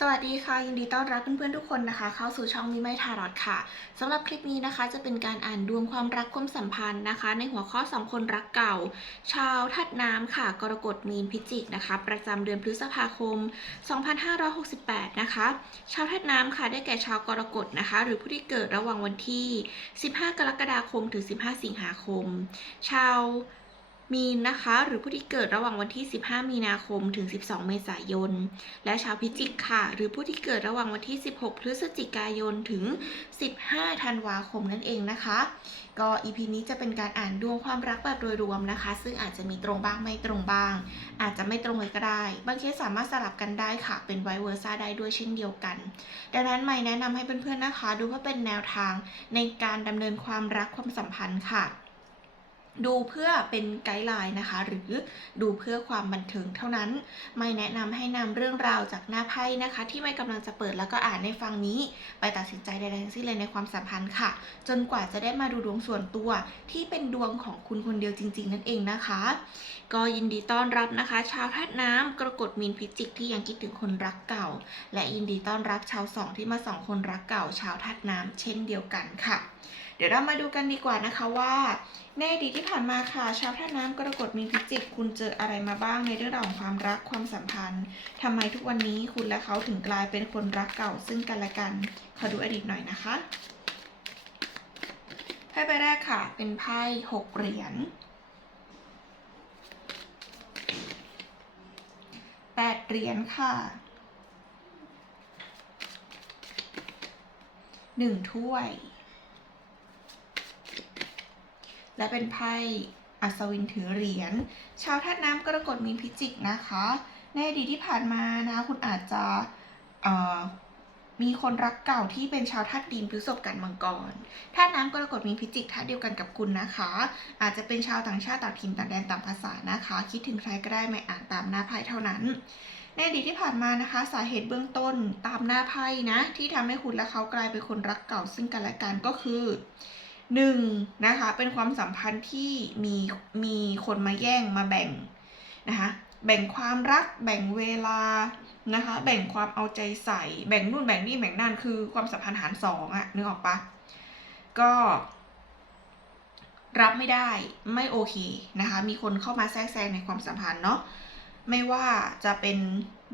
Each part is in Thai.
สวัสดีค่ะ ยินดีต้อนรับเพื่อนๆทุกคนนะคะ เข้าสู่ช่องมิไมทารอดค่ะสำหรับคลิปนี้นะคะ จะเป็นการอ่านดวงความรักความสัมพันธ์นะคะ ในหัวข้อสองคนรักเก่า ชาวทัดน้ำค่ะ กรกฎมีนพิจิกนะคะ ประจำเดือนพฤษภาคม 2568 นะคะ ชาวทัดน้ำค่ะได้แก่ชาวกรกฎนะคะ หรือผู้ที่เกิดระหว่างวันที่ 15 กรกฎาคมถึง 15 สิงหาคม ชาว มีนนะคะ หรือผู้ที่เกิดระหว่างวันที่ 15 มีนาคมถึง 12 เมษายน และชาวพิจิกค่ะ หรือผู้ที่เกิดระหว่างวันที่ 16 พฤศจิกายนถึง 15 ธันวาคมนั่นเองนะคะ ก็ EP นี้จะเป็นการอ่านดวงความรักแบบโดยรวมนะคะ ซึ่งอาจจะมีตรงบ้างไม่ตรงบ้าง อาจจะไม่ตรงเลยก็ได้ บางเคสสามารถสลับกันได้ค่ะ เป็นไวเวอร์ซ่าได้ด้วยเช่นเดียวกัน ดังนั้นไม่แนะนำให้เพื่อนๆนะคะ ดูเพื่อเป็นแนวทางในการดำเนินความรักความสัมพันธ์ค่ะ ดูเพื่อเป็นไกด์ไลน์นะคะ หรือดูเพื่อความบันเทิงเท่านั้น ไม่แนะนำให้นำเรื่องราวจากหน้าไพ่นะคะ ที่ไม่กำลังจะเปิดแล้วก็อ่านในฟังนี้ ไปตัดสินใจใดๆทั้งสิ้นเลยในความสัมพันธ์ค่ะ จนกว่าจะได้มาดูดวงส่วนตัว ที่เป็นดวงของคุณคนเดียวจริง ๆ นั่นเองนะคะ ก็ยินดีต้อนรับนะคะ ชาวธาตุน้ำกรกฎมีนพิจิกที่ยังคิดถึงคนรักเก่า และยินดีต้อนรับชาวสองที่มาสองคนรักเก่า ชาวธาตุน้ำเช่นเดียวกันค่ะ เดี๋ยวเรามาดูกันดีกว่านะคะว่า ในอดีตที่ผ่านมาค่ะชาวท่าน้ำกรกฎมีพิจิกคุณเจออะไรมาบ้างในเรื่องราวของความรักความสัมพันธ์ทำไมทุกวันนี้คุณและเขาถึงกลายเป็นคนรักเก่าซึ่งกันและกัน ขอดูอดีตหน่อยนะคะไพ่ใบแรกค่ะ เป็นไพ่หกเหรียญแปดเหรียญค่ะหนึ่งถ้วย และเป็นไพ่อัศวินถือเหรียญ ชาวธาตุน้ำกรกฎมีนพิจิกนะคะ ในอดีตที่ผ่านมานะคุณอาจจะมีคนรักเก่าที่เป็นชาวธาตุดินพฤษภกันมังกรธาตุน้ำกรกฎมีพิจิกธาตุเดียวกันกับคุณนะคะ อาจจะเป็นชาวต่างชาติต่างถิ่นต่างแดนต่างภาษานะคะ คิดถึงใครก็ได้ไม่อ่านตามหน้าไพ่เท่านั้น ในอดีตที่ผ่านมานะคะ สาเหตุเบื้องต้นตามหน้าไพ่นะ ที่ทำให้คุณและเขากลายเป็นคนรักเก่าซึ่งกันและกันก็คือ หนึ่งนะคะเป็นความสัมพันธ์ที่มีมีคนมาแย่งมาแบ่งนะคะแบ่งความรัก แบ่งเวลานะคะแบ่งความเอาใจใส่ แบ่งนู่นแบ่งนี่แบ่งนั่นคือความสัมพันธ์หารสองอะนึกออกปะก็รับไม่ได้ไม่โอเคนะคะมีคนเข้ามาแทรกแซงในความสัมพันธ์เนาะไม่ว่าจะเป็น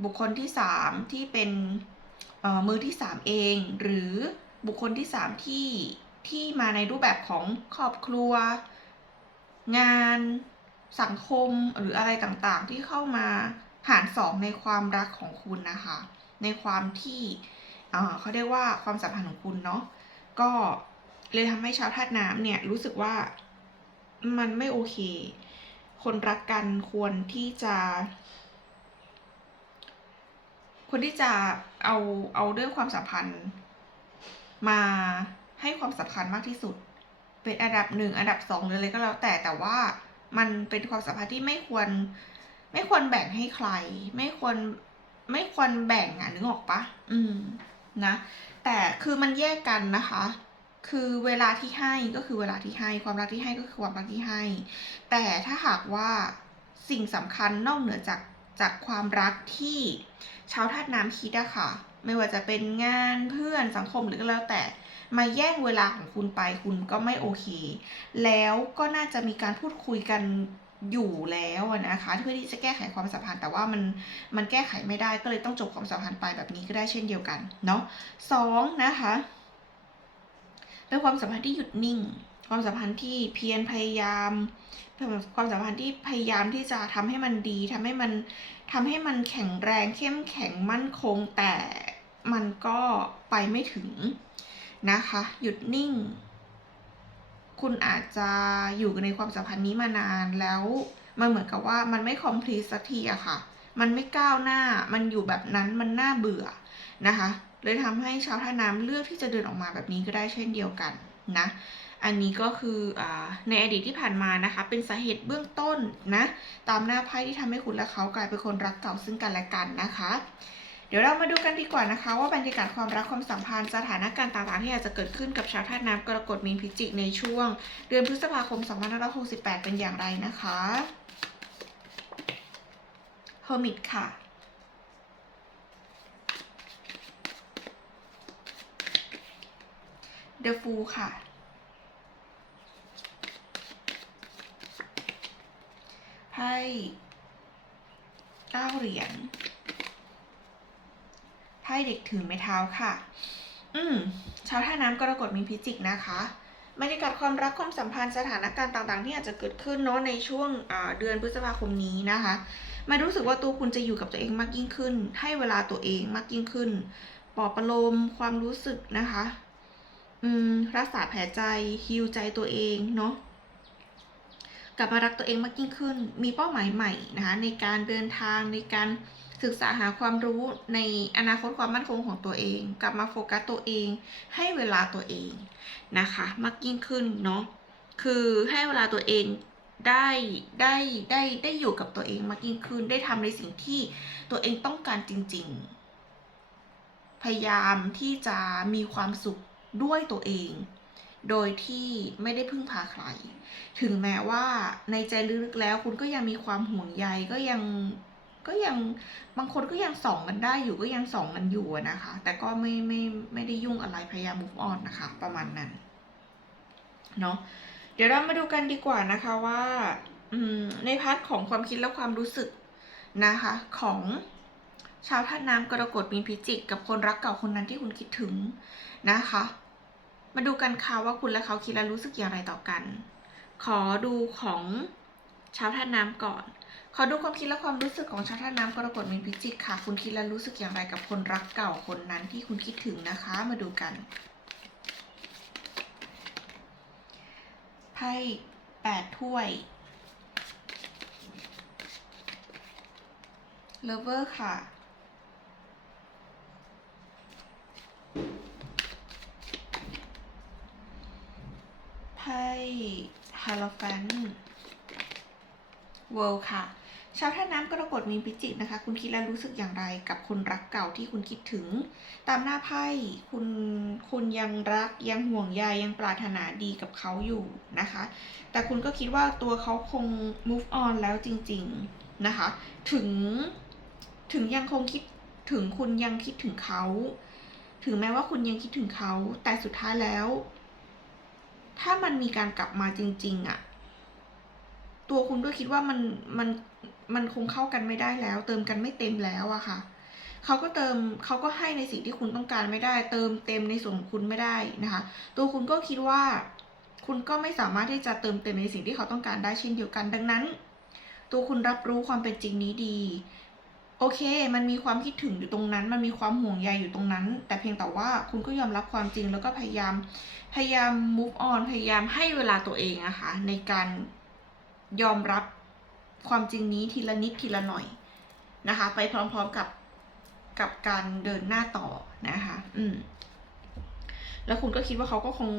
บุคคลที่สามที่เป็นมือที่สามเอง หรือบุคคลที่สามที่ ที่มาในรูปแบบของครอบครัว งานสังคมหรืออะไรต่างๆ ที่เข้ามาหารสองในความรักของคุณนะคะ ในความที่เเขาเรียกว่าความสัมพันธ์ของคุณเนาะก็เลยทำให้ชาวธาตุน้ำเนี่ยรู้สึกว่ามันไม่โอเค คนรักกันควรที่จะควรที่จะเอาเอาเรื่องความสัมพันธ์มา ให้ความสำคัญมากที่สุด เป็นอันดับหนึ่งอันดับสองหรืออะไรก็แล้วแต่แต่ว่ามันเป็นความสัมพันธ์ที่ไม่ควร ไม่ควรแบ่งให้ใคร ไม่ควรไม่ควรแบ่งอะนึกออกปะอืมนะ แต่คือมันแยกกันนะคะ คือเวลาที่ให้ก็คือเวลาที่ให้ ความรักที่ให้ก็คือความรักที่ให้ แต่ถ้าหากว่าสิ่งสำคัญนอกเหนือจากจากความรักที่ชาวธาตุน้ำคิดอะค่ะ ไม่ว่าจะเป็นงานเพื่อนสังคมหรือก็แล้วแต่ มาแย่งเวลาของคุณไปคุณก็ไม่โอเค แล้วก็น่าจะมีการพูดคุยกันอยู่แล้วนะคะ เพื่อที่จะแก้ไขความสัมพันธ์แต่ว่ามันมันแก้ไขไม่ได้ก็เลยต้องจบความสัมพันธ์ไปแบบนี้ก็ได้เช่นเดียวกันเนาะสองนะคะเป็นความสัมพันธ์ที่หยุดนิ่ง ความสัมพันธ์ที่เพียรพยายามความสัมพันธ์ที่พยายามที่จะทำให้มันดีทำให้มันทำให้มันแข็งแรงเข้มแข็งมั่นคงแต่มันก็ไปไม่ถึง นะคะ หยุดนิ่ง คุณอาจจะอยู่ในความสัมพันธ์นี้มานานแล้วมันเหมือนกับว่ามันไม่คอมพลีทสักทีอะค่ะ มันไม่ก้าวหน้า มันอยู่แบบนั้นมันน่าเบื่อนะคะ เลยทำให้ชาวท่าน้ำเลือกที่จะเดินออกมาแบบนี้ก็ได้เช่นเดียวกันนะ อันนี้ก็คืออในอดีตที่ผ่านมานะคะ เป็นสาเหตุเบื้องต้นนะ ตามหน้าไพ่ที่ทำให้คุณและเขากลายเป็นคนรักเก่าซึ่งกันและกันนะคะ เดี๋ยวเรามาดูกันดีกว่านะคะ ว่าบรรยากาศความรักความสัมพันธ์สถานการณ์ต่างๆที่อาจจะเกิดขึ้นกับชาวธาตุน้ำกรกฎมีนพิจิกในช่วง เดือนพฤษภาคม 2568 เป็นอย่างไรนะคะ Hermit ค่ะเดฟูค่ะ ไพ่เก้าเหรียญ ไพ่เด็กถือไม้เท้าค่ะ อืมชาวท่าน้ำกรกฎมีพิจิกนะคะบรรยากาศความรักความสัมพันธ์สถานการณ์ต่างๆ ที่อาจจะเกิดขึ้นเนาะในช่วงเดือนพฤษภาคมนี้นะคะมันรู้สึกว่าตัวคุณจะอยู่กับตัวเองมากยิ่งขึ้น ให้เวลาตัวเองมากยิ่งขึ้นปลอบประโลมความรู้สึกนะคะ อืมรักษาแผลใจฮิวใจตัวเองเนาะกลับมารักตัวเองมากยิ่งขึ้น มีเป้าหมายใหม่นะคะในการเดินทางในการ ศึกษาหาความรู้ในอนาคตความมั่นคงของตัวเอง กลับมาโฟกัสตัวเอง ให้เวลาตัวเองนะคะมากยิ่งขึ้นเนาะคือให้เวลาตัวเองได้ได้ได้ได้อยู่กับตัวเองมากยิ่งขึ้น ได้ทำในสิ่งที่ตัวเองต้องการจริง ๆ พยายามที่จะมีความสุขด้วยตัวเอง โดยที่ไม่ได้พึ่งพาใคร ถึงแม้ว่าในใจลึกๆแล้วคุณก็ยังมีความห่วงใยก็ยัง ก็ยังบางคนก็ยังส่องกันได้อยู่ก็ยังส่องกันอยู่นะคะ แต่ก็ไม่ไม่ไม่ได้ยุ่งอะไรพยายาม move on นะคะ ประมาณนั้นเนาะเดี๋ยวเรามาดูกันดีกว่านะคะว่าในพาร์ทของความคิดและความรู้สึกนะคะ ของชาวท่าตุน้ำกรกฎมีนพิจิก กับคนรักเก่าคนนั้นที่คุณคิดถึงนะคะ มาดูกันค่ะว่าคุณและเขาคิดและรู้สึกอย่างไรต่อกัน ขอดูของชาวท่าน้ำก่อน ขอดูความคิดและความรู้สึกของชาวท่าน้ำกรกฎมีนพิจิกค่ะ คุณคิดและรู้สึกอย่างไรกับคนรักเก่าคนนั้นที่คุณคิดถึงนะคะ มาดูกันไพ่แปดถ้วย เลเวอร์ค่ะ ไพ่ฮาโลแฟน เวิลค่ะชาวท่าน้ำกรกฎมีพิจิกนะคะ คุณคิดและรู้สึกอย่างไรกับคนรักเก่าที่คุณคิดถึง ตามหน้าไพ่คุณคุณยังรักยังห่วงใยยังปรารถนาดีกับเขาอยู่นะคะ แต่คุณก็คิดว่าตัวเขาคง move on แล้วจริง ๆนะคะ ถึงถึงยังคงคิดถึงคุณยังคิดถึงเขา ถึงแม้ว่าคุณยังคิดถึงเขา แต่สุดท้ายแล้ว ถ้ามันมีการกลับมาจริง ๆอะ ตัวคุณก็คิดว่ามันมันมันคงเข้ากันไม่ได้แล้ว เติมกันไม่เต็มแล้วอะค่ะเขาก็เติมเขาก็ให้ในสิ่งที่คุณต้องการไม่ได้ เติมเต็มในส่วนของคุณไม่ได้นะคะ ตัวคุณก็คิดว่า คุณก็ไม่สามารถที่จะเติมเต็มในสิ่งที่เขาต้องการได้เช่นเดียวกัน ดังนั้น ตัวคุณรับรู้ความเป็นจริงนี้ดี โอเค มันมีความคิดถึงอยู่ตรงนั้น มันมีความห่วงใยอยู่ตรงนั้น แต่เพียงแต่ว่าคุณก็ยอมรับความจริงแล้วก็พยายามพยายาม move on พยายามให้เวลาตัวเองอะคะในการ ยอมรับความจริงนี้ทีละนิดทีละหน่อยนะคะ ไปพร้อมๆกับกับการเดินหน้าต่อนะคะ อืม แล้วคุณก็คิดว่าเขาก็คง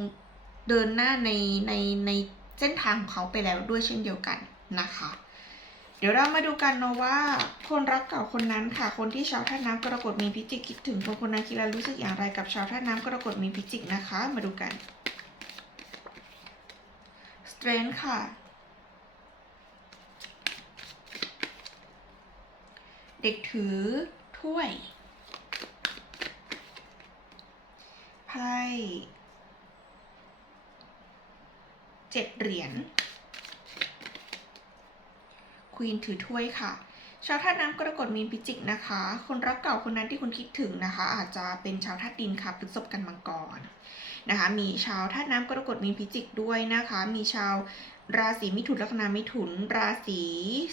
เดินหน้าในในในเส้นทางของเขาไปแล้วด้วยเช่นเดียวกันนะคะ เดี๋ยวเรามาดูกันเนาะว่า คนรักเก่าคนนั้นค่ะ คนที่ชาวท่าน้ำกรกฎมีพิจิกคิดถึงคนคนนั้นคิดและรู้สึกอย่างไรกับชาวท่าน้ำกรกฎมีพิจิกนะคะ มาดูกัน strength ค่ะ เด็กถือถ้วย ไพ่เจ็ดเหรียญควีนถือถ้วยค่ะ ชาวธาตุน้ำกรกฎมีนพิจิกนะคะ คนรักเก่าคนนั้นที่คุณคิดถึงนะคะ อาจจะเป็นชาวธาตุดินค่ะพฤษภกันมังกรนะคะ มีชาวธาตุน้ำกรกฎมีนพิจิกด้วยนะคะ มีชาว ราศีมิถุนลัคนามิถุน ราศี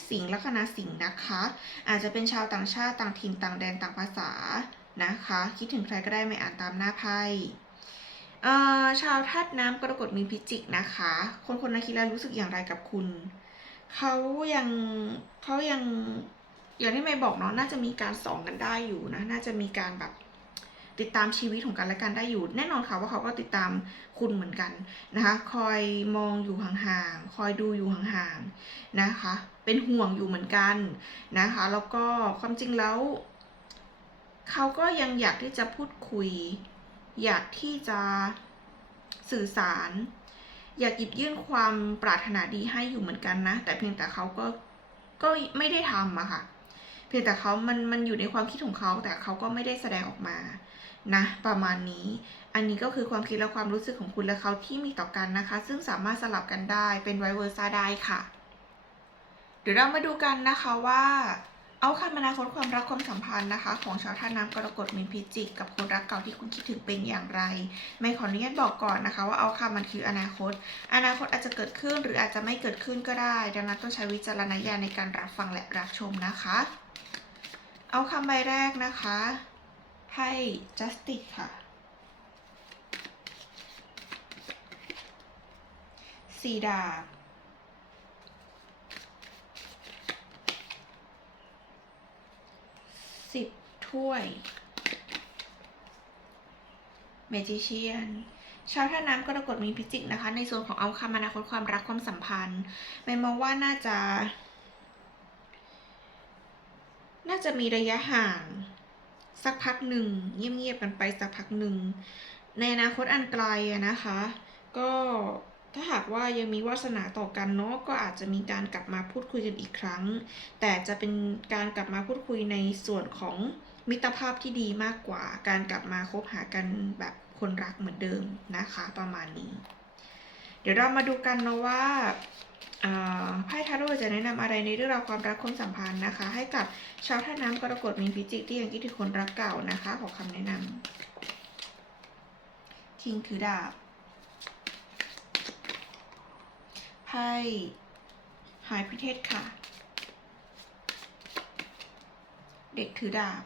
สิงห์ลัคนาสิงห์นะคะ อาจจะเป็นชาวต่างชาติต่างถิ่นต่างแดนต่างภาษานะคะ คิดถึงใครก็ได้ไม่อ่านตามหน้าไพ่เอ่อชาวธาตุน้ำกรกฎมีพิจิกนะคะ คนคนนั้นคิดแล้วรู้สึกอย่างไรกับคุณ เขายังเขายังอย่างที่ไม่บอกเนาะน่าจะมีการส่องกันได้อยู่นะ น่าจะมีการแบบ ติดตามชีวิตของกันและกันได้อยู่ แน่นอนค่ะว่าเขาก็ติดตามคุณเหมือนกันนะคะ คอยมองอยู่ห่างๆ คอยดูอยู่ห่างๆนะคะ เป็นห่วงอยู่เหมือนกันนะคะ แล้วก็ความจริงแล้ว เขาก็ยังอยากที่จะพูดคุย อยากที่จะสื่อสาร อยากหยิบยื่นความปรารถนาดีให้อยู่เหมือนกันนะ แต่เพียงแต่เขาก็ก็ไม่ได้ทำอะค่ะเพียงแต่เขามัน มันอยู่ในความคิดของเขา แต่เขาก็ไม่ได้แสดงออกมา นะประมาณนี้ อันนี้ก็คือความคิดและความรู้สึกของคุณและเขาที่มีต่อกันนะคะ ซึ่งสามารถสลับกันได้เป็นไวเวอร์ซ่าได้ค่ะ เดี๋ยวเรามาดูกันนะคะว่าเอาคำอนาคตความรักความสัมพันธ์นะคะ ของชาวท่าน้ำกรกฎมีนพิจิก กับคนรักเก่าที่คุณคิดถึงเป็นอย่างไร ไม่ขออนุญาตบอกก่อนนะคะ ว่าเอาคำมันคืออนาคต อนาคตอาจจะเกิดขึ้นหรืออาจจะไม่เกิดขึ้นก็ได้ ดังนั้นต้องใช้วิจารณญาณในการรับฟังและรับชมนะคะ เอาคำใบแรกนะคะ ไพ่ justice ค่ะสี่ดาบสิบถ้วย เมจิเชียน ชาวท่าน้ำกรกฎมีพิจิกนะคะ ในส่วนของเอาคำอนาคตความรักความสัมพันธ์ไม่มองว่าน่าจะ น่าจะมีระยะห่าง สักพักหนึ่งเงียบๆกันไปสักพักหนึ่งในอนาคตอันไกลนะคะ ก็ถ้าหากว่ายังมีวาสนาต่อกันเนาะก็อาจจะมีการกลับมาพูดคุยกันอีกครั้ง แต่จะเป็นการกลับมาพูดคุยในส่วนของมิตรภาพที่ดีมากกว่า การกลับมาคบหากันแบบคนรักเหมือนเดิมนะคะ ประมาณนี้ เดี๋ยวเรามาดูกันเนาะว่า ไพ่ทาโร่จะแนะนำอะไรในเรื่องราวความรักความสัมพันธ์นะคะ ให้กับชาวท่าน้ำกรกฎมีนพิจิกที่ยังคิดถึงคนรักเก่านะคะ ขอคำแนะนำคิงถือดาบไพ่หายพิเทศค่ะ เด็กถือดาบ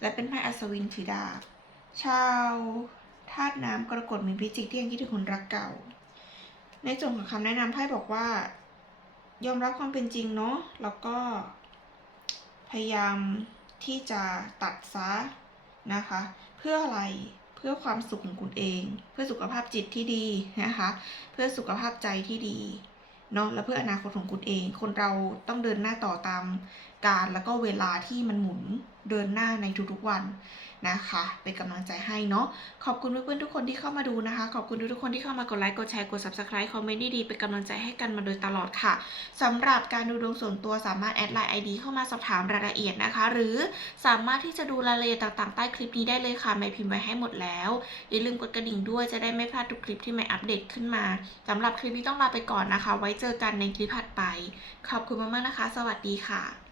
และเป็นไพ่อัศวินถือดาบ ชาว ธาตุน้ำกรกฎมีพิจิกที่ยังคิดถึงคนรักเก่า ในส่วนของคำแนะนำไพ่บอกว่า ยอมรับความเป็นจริงเนาะแล้วก็ พยายามที่จะตัดซะนะคะ เพื่ออะไรเพื่อความสุขของคุณเอง เพื่อสุขภาพจิตที่ดีนะคะ เพื่อสุขภาพใจที่ดีเนาะและเพื่ออนาคตของคุณเอง คนเราต้องเดินหน้าต่อตามการแล้วก็เวลาที่มันหมุนเดินหน้าในทุกๆวัน นะคะ เป็นกำลังใจให้เนาะขอบคุณเพื่อนๆทุกคนที่เข้ามาดูนะคะ ขอบคุณทุกคนที่เข้ามากดไลค์กดแชร์กด subscribe คอมเมนต์ดีๆเป็นกำลังใจให้กันมาโดยตลอดค่ะสำหรับการดูดวงส่วนตัวสามารถแอดไลน์ ID เข้ามาสอบถามรายละเอียดนะคะ หรือสามารถที่จะดูรายละเอียดต่างๆ ใต้คลิปนี้ได้เลยค่ะไม่พิมพ์ไว้ให้หมดแล้วอย่าลืมกดกระดิ่งด้วยจะได้ไม่พลาดทุกคลิปที่ไม่อัปเดตขึ้นมาสำหรับคลิปนี้ต้องลาไปก่อนนะคะ ไว้เจอกันในคลิปถัดไป ขอบคุณมากๆนะคะ สวัสดีค่ะ